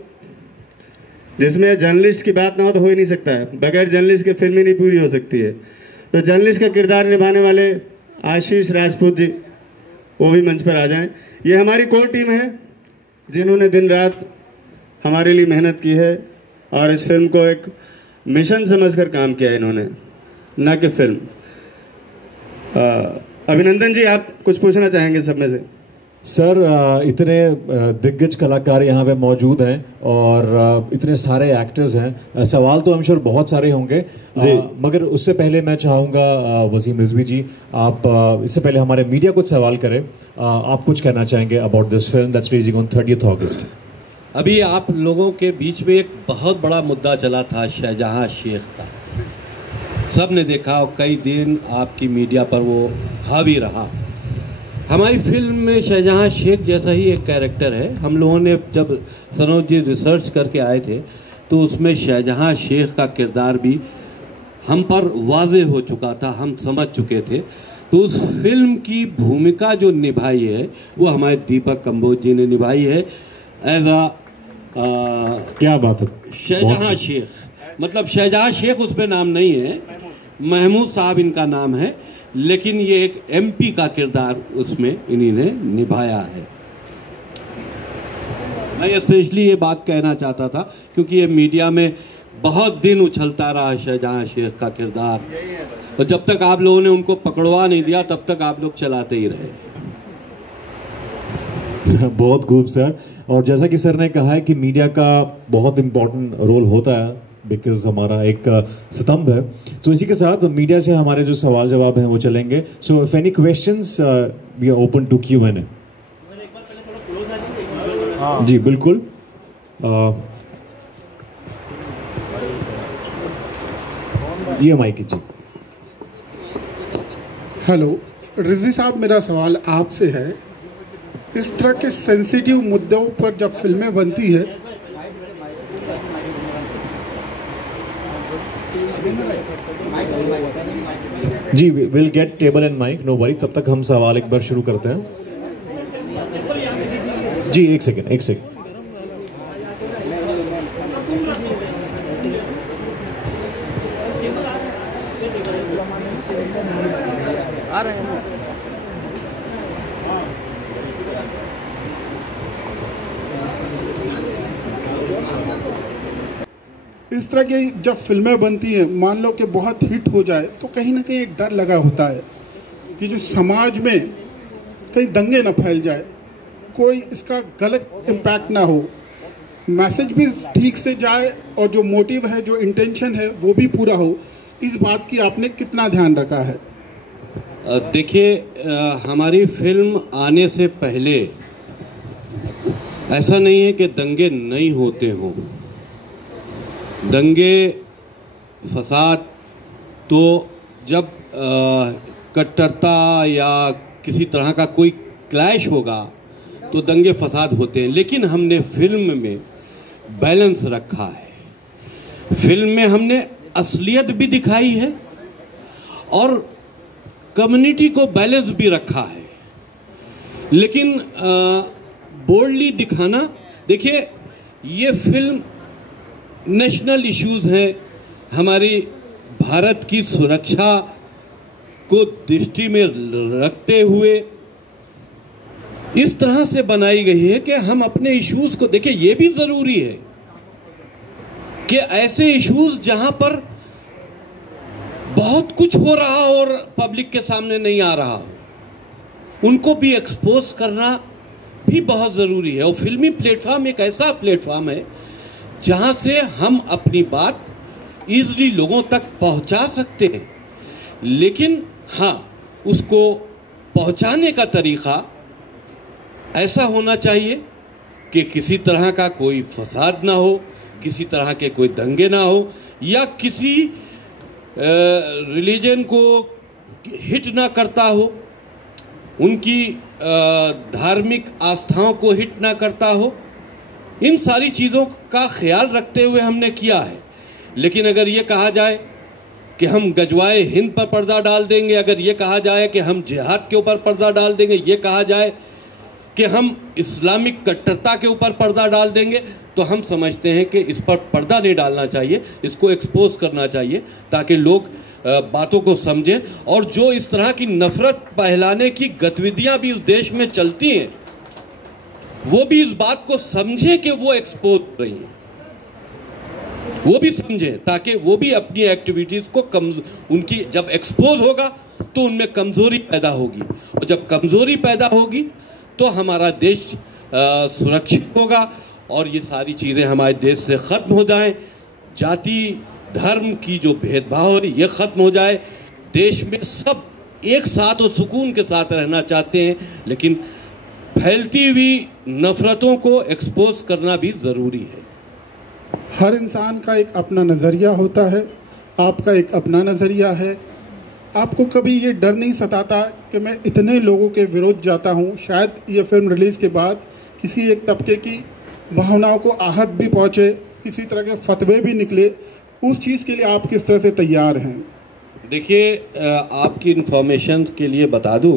जिसमें जर्नलिस्ट की बात ना हो तो हो ही नहीं सकता है, बगैर जर्नलिस्ट की फिल्म ही नहीं पूरी हो सकती है। तो जर्नलिस्ट का किरदार निभाने वाले आशीष राजपूत जी, वो भी मंच पर आ जाएं। ये हमारी कोर टीम है, जिन्होंने दिन रात हमारे लिए मेहनत की है और इस फिल्म को एक मिशन समझकर काम किया है इन्होंने, न कि फिल्म। अभिनंदन जी, आप कुछ पूछना चाहेंगे सब में से? सर, इतने दिग्गज कलाकार यहाँ पे मौजूद हैं और इतने सारे एक्टर्स हैं, सवाल तो हम श्योर बहुत सारे होंगे जी, मगर उससे पहले मैं चाहूँगा वसीम रिजवी जी, आप इससे पहले हमारे मीडिया कुछ सवाल करें, आप कुछ कहना चाहेंगे about this film that's releasing on 30th अगस्त। अभी आप लोगों के बीच में एक बहुत बड़ा मुद्दा चला था शाहजहां शेख का, सब ने देखा और कई दिन आपकी मीडिया पर वो हावी रहा। हमारी फिल्म में शाहजहां शेख जैसा ही एक कैरेक्टर है। हम लोगों ने जब सनोज जी रिसर्च करके आए थे तो उसमें शाहजहां शेख का किरदार भी हम पर वाज़े हो चुका था, हम समझ चुके थे। तो उस फिल्म की भूमिका जो निभाई है वो हमारे दीपक कंबोज जी ने निभाई है एज अ क्या बात है, शाहजहां शेख। मतलब शाहजहां शेख उसमें नाम नहीं है, महमूद साहब इनका नाम है, लेकिन ये एक एमपी का किरदार उसमें इन्हीं ने निभाया है। मैं स्पेशली ये बात कहना चाहता था क्योंकि ये मीडिया में बहुत दिन उछलता रहा शाहजहां शेख का किरदार, और जब तक आप लोगों ने उनको पकड़वा नहीं दिया तब तक आप लोग चलाते ही रहे। बहुत खूब सर। और जैसा कि सर ने कहा है कि मीडिया का बहुत इम्पोर्टेंट रोल होता है, बिकॉज हमारा एक स्तंभ है। तो इसी के साथ मीडिया से हमारे जो सवाल जवाब हैं वो चलेंगे। So if any questions we are open to Q&A। जी बिल्कुल। ये माइक जी। हेलो रिजवी साहब, मेरा सवाल आपसे है, इस तरह के सेंसिटिव मुद्दों पर जब फिल्में बनती है जी, will get table and mic, no worry. तब तक हम सवाल एक बार शुरू करते हैं। जी एक सेकेंड। आ रहे हैं। इस तरह की जब फिल्में बनती हैं, मान लो कि बहुत हिट हो जाए, तो कहीं ना कहीं एक डर लगा होता है कि जो समाज में कहीं दंगे न फैल जाए, कोई इसका गलत इम्पैक्ट ना हो, मैसेज भी ठीक से जाए और जो मोटिव है, जो इंटेंशन है वो भी पूरा हो। इस बात की आपने कितना ध्यान रखा है? देखिए, हमारी फिल्म आने से पहले ऐसा नहीं है कि दंगे नहीं होते हों। दंगे फसाद तो जब कट्टरता या किसी तरह का कोई क्लैश होगा तो दंगे फसाद होते हैं, लेकिन हमने फिल्म में बैलेंस रखा है। फिल्म में हमने असलियत भी दिखाई है और कम्युनिटी को बैलेंस भी रखा है, लेकिन बोल्डली दिखाना। देखिए, ये फिल्म नेशनल इश्यूज हैं, हमारी भारत की सुरक्षा को दृष्टि में रखते हुए इस तरह से बनाई गई है कि हम अपने इश्यूज को देखिए। ये भी जरूरी है कि ऐसे इश्यूज जहां पर बहुत कुछ हो रहा और पब्लिक के सामने नहीं आ रहा, उनको भी एक्सपोज करना भी बहुत जरूरी है। और फिल्मी प्लेटफॉर्म एक ऐसा प्लेटफॉर्म है जहां से हम अपनी बात इजीली लोगों तक पहुंचा सकते हैं, लेकिन हाँ, उसको पहुंचाने का तरीका ऐसा होना चाहिए कि किसी तरह का कोई फसाद ना हो, किसी तरह के कोई दंगे ना हो, या किसी रिलीजन को हिट ना करता हो, उनकी धार्मिक आस्थाओं को हिट ना करता हो। इन सारी चीज़ों का ख्याल रखते हुए हमने किया है। लेकिन अगर ये कहा जाए कि हम गजवाए हिंद पर पर्दा डाल देंगे, अगर ये कहा जाए कि हम जिहाद के ऊपर पर्दा डाल देंगे, ये कहा जाए कि हम इस्लामिक कट्टरता के ऊपर पर्दा डाल देंगे, तो हम समझते हैं कि इस पर पर्दा नहीं डालना चाहिए, इसको एक्सपोज करना चाहिए ताकि लोग बातों को समझें। और जो इस तरह की नफरत फैलाने की गतिविधियां भी इस देश में चलती हैं, वो भी इस बात को समझें कि वो एक्सपोज हो रही हैं, वो भी समझें ताकि वो भी अपनी एक्टिविटीज को उनकी जब एक्सपोज होगा तो उनमें कमजोरी पैदा होगी, और जब कमजोरी पैदा होगी तो हमारा देश सुरक्षित होगा और ये सारी चीज़ें हमारे देश से ख़त्म हो जाएं। जाति धर्म की जो भेदभाव है ये ख़त्म हो जाए। देश में सब एक साथ और सुकून के साथ रहना चाहते हैं, लेकिन फैलती हुई नफरतों को एक्सपोज करना भी ज़रूरी है। हर इंसान का एक अपना नज़रिया होता है, आपका एक अपना नज़रिया है। आपको कभी ये डर नहीं सताता कि मैं इतने लोगों के विरोध जाता हूँ, शायद ये फिल्म रिलीज़ के बाद किसी एक तबके की भावनाओं को आहत भी पहुँचे, किसी तरह के फतवे भी निकले, उस चीज़ के लिए आप किस तरह से तैयार हैं? देखिए, आपकी इन्फॉर्मेशन के लिए बता दूं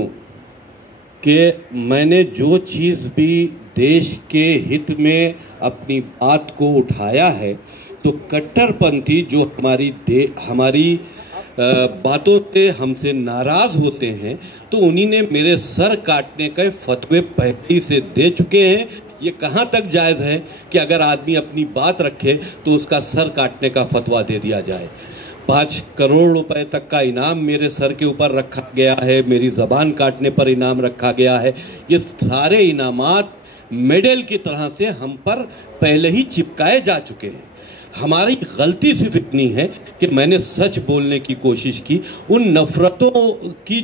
कि मैंने जो चीज़ भी देश के हित में अपनी बात को उठाया है, तो कट्टरपंथी जो हमारी बातों से हमसे नाराज होते हैं तो उन्हीं ने मेरे सर काटने के फतवे पहले ही से दे चुके हैं। ये कहाँ तक जायज़ है कि अगर आदमी अपनी बात रखे तो उसका सर काटने का फतवा दे दिया जाए। 5 करोड़ रुपए तक का इनाम मेरे सर के ऊपर रखा गया है, मेरी ज़बान काटने पर इनाम रखा गया है। ये सारे इनामात मेडल की तरह से हम पर पहले ही चिपकाए जा चुके हैं। हमारी गलती सिर्फ इतनी है कि मैंने सच बोलने की कोशिश की। उन नफ़रतों की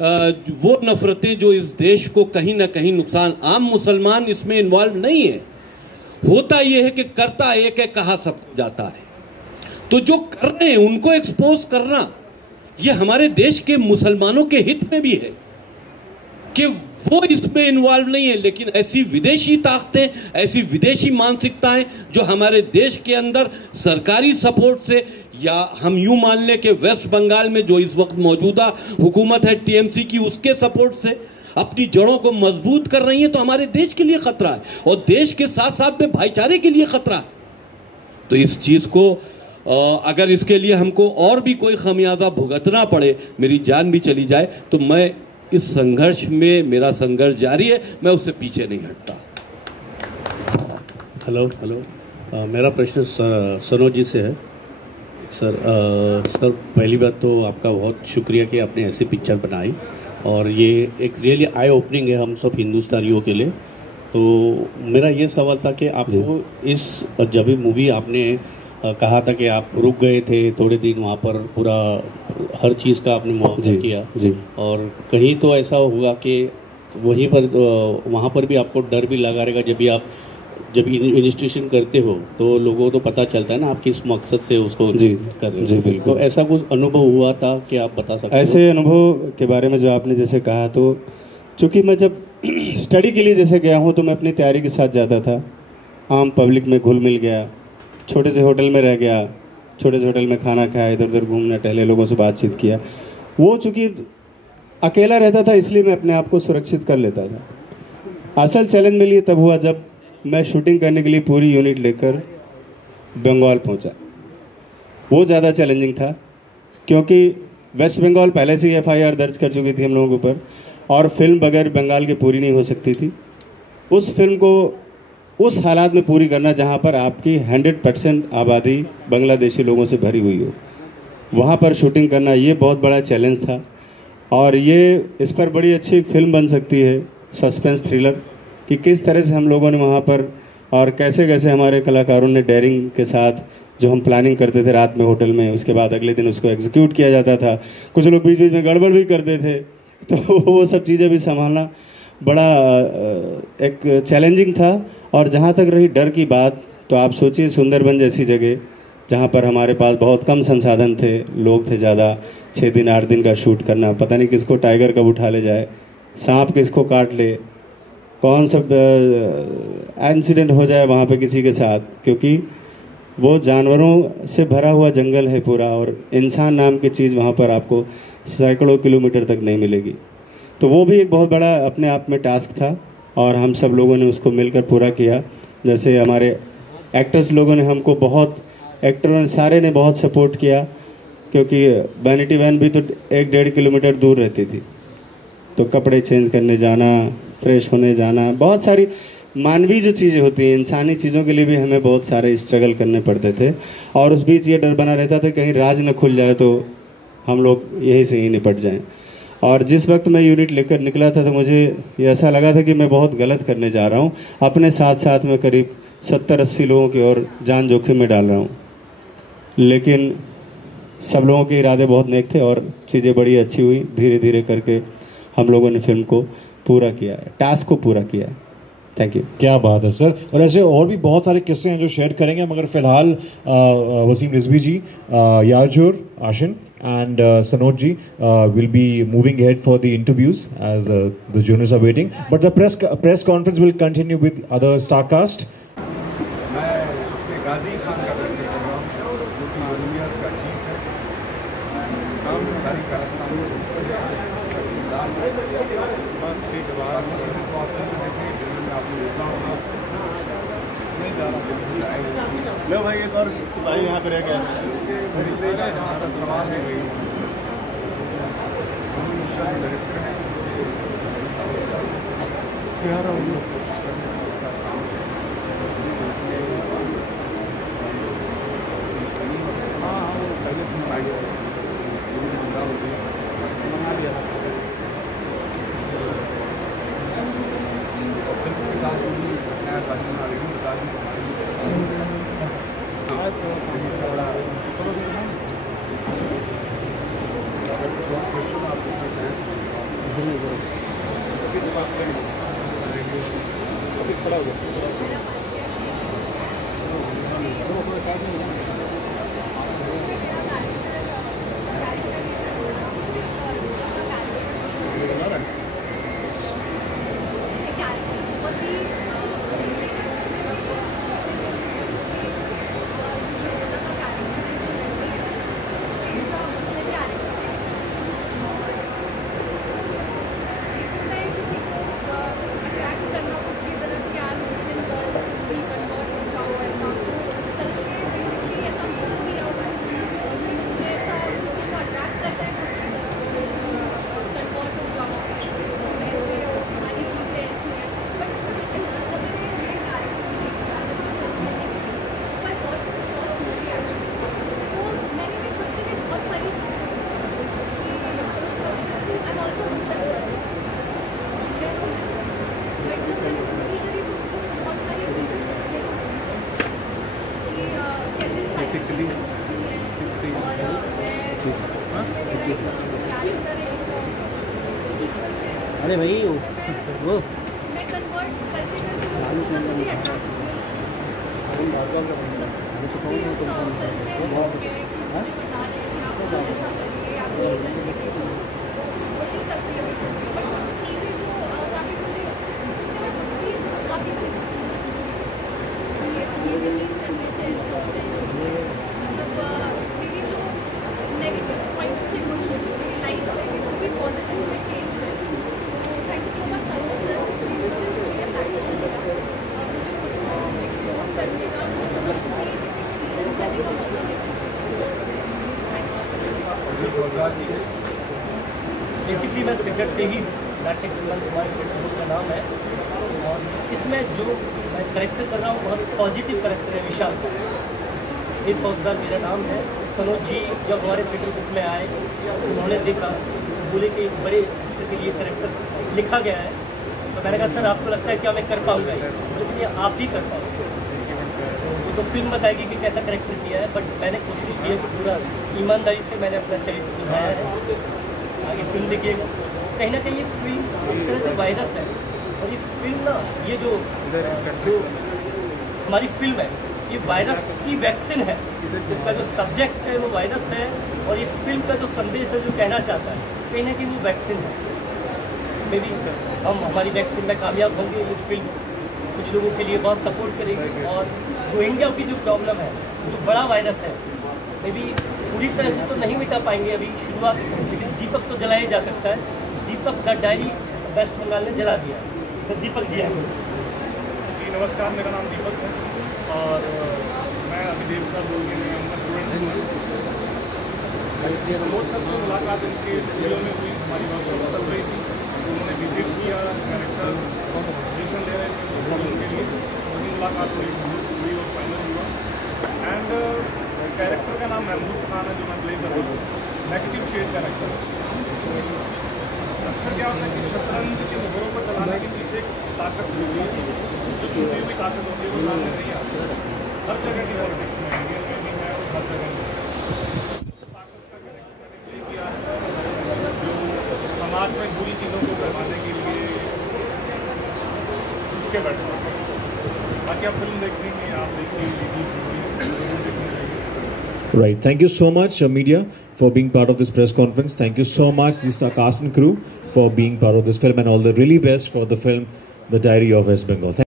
वो नफ़रतें जो इस देश को कहीं ना कहीं नुकसान, आम मुसलमान इसमें इन्वॉल्व नहीं है। होता यह है कि करता एक है, कहा सब जाता है। तो जो कर रहे हैं उनको एक्सपोज करना ये हमारे देश के मुसलमानों के हित में भी है कि वो इसमें इन्वॉल्व नहीं है। लेकिन ऐसी विदेशी ताकतें, ऐसी विदेशी मानसिकताएं जो हमारे देश के अंदर सरकारी सपोर्ट से, या हम यूं मान लें कि वेस्ट बंगाल में जो इस वक्त मौजूदा हुकूमत है टीएमसी की, उसके सपोर्ट से अपनी जड़ों को मजबूत कर रही है, तो हमारे देश के लिए खतरा है और देश के साथ साथ में भाईचारे के लिए खतरा है। तो इस चीज को अगर इसके लिए हमको और भी कोई खमियाजा भुगतना पड़े, मेरी जान भी चली जाए, तो मैं इस संघर्ष में, मेरा संघर्ष जारी है, मैं उससे पीछे नहीं हटता। हेलो, मेरा प्रश्न सनोज जी से है। सर पहली बात तो आपका बहुत शुक्रिया कि आपने ऐसी पिक्चर बनाई और ये एक रियली आई ओपनिंग है हम सब हिंदुस्तानियों के लिए। तो मेरा ये सवाल था कि आपको इस जब भी मूवी आपने कहा था कि आप रुक गए थे थोड़े दिन वहाँ पर, पूरा हर चीज़ का आपने मुआवजा किया जी, और कहीं तो ऐसा हुआ कि वहीं पर वहाँ पर भी आपको डर भी लगा रहेगा जब इन्वेस्टिगेशन करते हो तो लोगों को तो पता चलता है ना आप किस मकसद से उसको जी कर रहे हो। जी बिल्कुल। तो ऐसा कुछ अनुभव हुआ था कि आप बता सकते हो? ऐसे अनुभव के बारे में जो आपने जैसे कहा, तो चूँकि मैं जब स्टडी के लिए जैसे गया हूँ तो मैं अपनी तैयारी के साथ जाता था, आम पब्लिक में घुल मिल गया, छोटे से होटल में रह गया, छोटे से होटल में खाना खाया, इधर उधर घूमना टहले, लोगों से बातचीत किया। वो चूँकि अकेला रहता था इसलिए मैं अपने आप को सुरक्षित कर लेता था। असल चैलेंज मेरे लिए तब हुआ जब मैं शूटिंग करने के लिए पूरी यूनिट लेकर बंगाल पहुंचा। वो ज़्यादा चैलेंजिंग था क्योंकि वेस्ट बंगाल पहले से ही FIR दर्ज कर चुकी थी हम लोगों के ऊपर, और फिल्म बगैर बंगाल के पूरी नहीं हो सकती थी। उस फिल्म को उस हालात में पूरी करना जहाँ पर आपकी 100% आबादी बांग्लादेशी लोगों से भरी हुई हो, वहाँ पर शूटिंग करना ये बहुत बड़ा चैलेंज था। और ये इस पर बड़ी अच्छी फिल्म बन सकती है, सस्पेंस थ्रिलर, कि किस तरह से हम लोगों ने वहाँ पर और कैसे कैसे हमारे कलाकारों ने डेयरिंग के साथ जो हम प्लानिंग करते थे रात में होटल में, उसके बाद अगले दिन उसको एग्जीक्यूट किया जाता था। कुछ लोग बीच बीच में गड़बड़ भी करते थे, तो वो सब चीज़ें भी संभालना बड़ा एक चैलेंजिंग था। और जहाँ तक रही डर की बात, तो आप सोचिए सुंदरबन जैसी जगह जहाँ पर हमारे पास बहुत कम संसाधन थे, लोग थे ज़्यादा, 6 दिन 8 दिन का शूट करना, पता नहीं किसको टाइगर कब उठा ले जाए, सांप किसको काट ले, कौन सा इंसिडेंट हो जाए वहाँ पे किसी के साथ, क्योंकि वो जानवरों से भरा हुआ जंगल है पूरा, और इंसान नाम की चीज़ वहाँ पर आपको सैकड़ों किलोमीटर तक नहीं मिलेगी। तो वो भी एक बहुत बड़ा अपने आप में टास्क था और हम सब लोगों ने उसको मिलकर पूरा किया। जैसे हमारे एक्टर्स लोगों ने हमको बहुत, एक्टरों ने सारे ने बहुत सपोर्ट किया, क्योंकि वैनिटी वैन भी तो 1-1.5 किलोमीटर दूर रहती थी, तो कपड़े चेंज करने जाना, फ्रेश होने जाना, बहुत सारी मानवीय जो चीज़ें होती हैं, इंसानी चीज़ों के लिए भी हमें बहुत सारे स्ट्रगल करने पड़ते थे। और उस बीच ये डर बना रहता था कहीं राज न खुल जाए तो हम लोग यहीं से ही निपट जाएं। और जिस वक्त मैं यूनिट लेकर निकला था तो मुझे ये ऐसा लगा था कि मैं बहुत गलत करने जा रहा हूँ, अपने साथ साथ में करीब 70-80 लोगों की और जान जोखिम में डाल रहा हूँ। लेकिन सब लोगों के इरादे बहुत नेक थे और चीज़ें बड़ी अच्छी हुई। धीरे धीरे करके हम लोगों ने फिल्म को पूरा किया है, टास्क को पूरा किया है। Thank you. क्या बात है सर। और ऐसे और भी बहुत सारे किस्से हैं जो शेयर करेंगे, मगर फिलहाल वसीम रिजवी जी, यारजोर, आशिन and Sanoj ji will be moving ahead for the interviews as the journalists are waiting, but the press conference will continue with other star cast. मैं इसमें गाजी खान का करने चल रहा हूँ, जो कि यूनियस का चीफ है। हम सारी कारस्तानी नहीं जा रहा हूँ से आए लो भाई एक और सिपाही यहाँ पे रह गया जहाँ तक सवाल है अरे भाई वो मैं कन्वर्ट करते करते बेसिकली मैं क्रिकेट से ही नाट्य मंच हमारे क्रिकेट का नाम है और इसमें जो मैं करेक्टर कर रहा हूँ बहुत पॉजिटिव करेक्टर है विशाल का। ये फौजदार मेरा नाम है। सनोज जी जब हमारे थिएटर बुक में आए उन्होंने देखा बोले कि एक बड़े एक्टर के लिए करेक्टर लिखा गया है, तो मैंने कहा सर आपको लगता है क्या मैं कर पाऊँगा, लेकिन ये आप ही कर पाओगे। तो फिल्म बताएगी कि कैसा करेक्टर किया है, बट मैंने कोशिश की है कि पूरा ईमानदारी से मैंने अपना चरित्र निभाया है। आगे फिल्म देखिएगा, कहीं ना कहीं ये फिल्म एक तरह से वायरस है और ये फिल्म ना ये जो हमारी फिल्म है ये वायरस की वैक्सीन है। इसका जो सब्जेक्ट है वो वायरस है और ये फिल्म का जो संदेश है जो कहना चाहता है कहीं ना कहीं वो वैक्सीन है। मे बी हम हमारी वैक्सीन में कामयाब होंगे, ये फिल्म कुछ लोगों के लिए बहुत सपोर्ट करेगी और रोहिंग्या की जो प्रॉब्लम है जो बड़ा वायरस है मे बी पूरी तरह से तो नहीं मिटा पाएंगे अभी शुरुआत, लेकिन दीपक तो जलाया जा सकता है। दीपक द डायरी वेस्ट बंगाल ने जला दिया। तो दीपक जी हैं। जी नमस्कार, मेरा नाम दीपक है और मैं अभिदेव का बोल रही हूँ, उनका स्टूडेंट हूँ। सनोज सर से मुलाकात इनके स्टूडियो में हुई, हमारी वर्कशॉप चल रही थी, उन्होंने विजिट किया, कैरेक्टर ऑडिशन ले रहे थे उनके लिए, उनकी मुलाकात हुई और फाइनल हुआ। एंड कैरेक्टर का नाम महमूद खान है जो मैं प्ले कर रहा हूँ, नेगेटिव शेड कैरेक्टर। अक्सर क्या होता है कि शतरंज के मोहरों को चलाने के पीछे एक ताकत होती है, जो छुपी हुई ताकत होती है वो सामने नहीं आती। हर जगह की पॉलिटिक्स में इंडियन में भी है, हर जगह में ताकत का कैरेक्टर मैंने प्ले किया है जो समाज में बुरी चीज़ों को करवाने के लिए छुप के बैठा। बाकी आप फिल्म देखेंगे, आप देखिए। Right. Thank you so much, media, for being part of this press conference. Thank you so much, the star cast and crew, for being part of this film, and all the really best for the film, The Diary of West Bengal.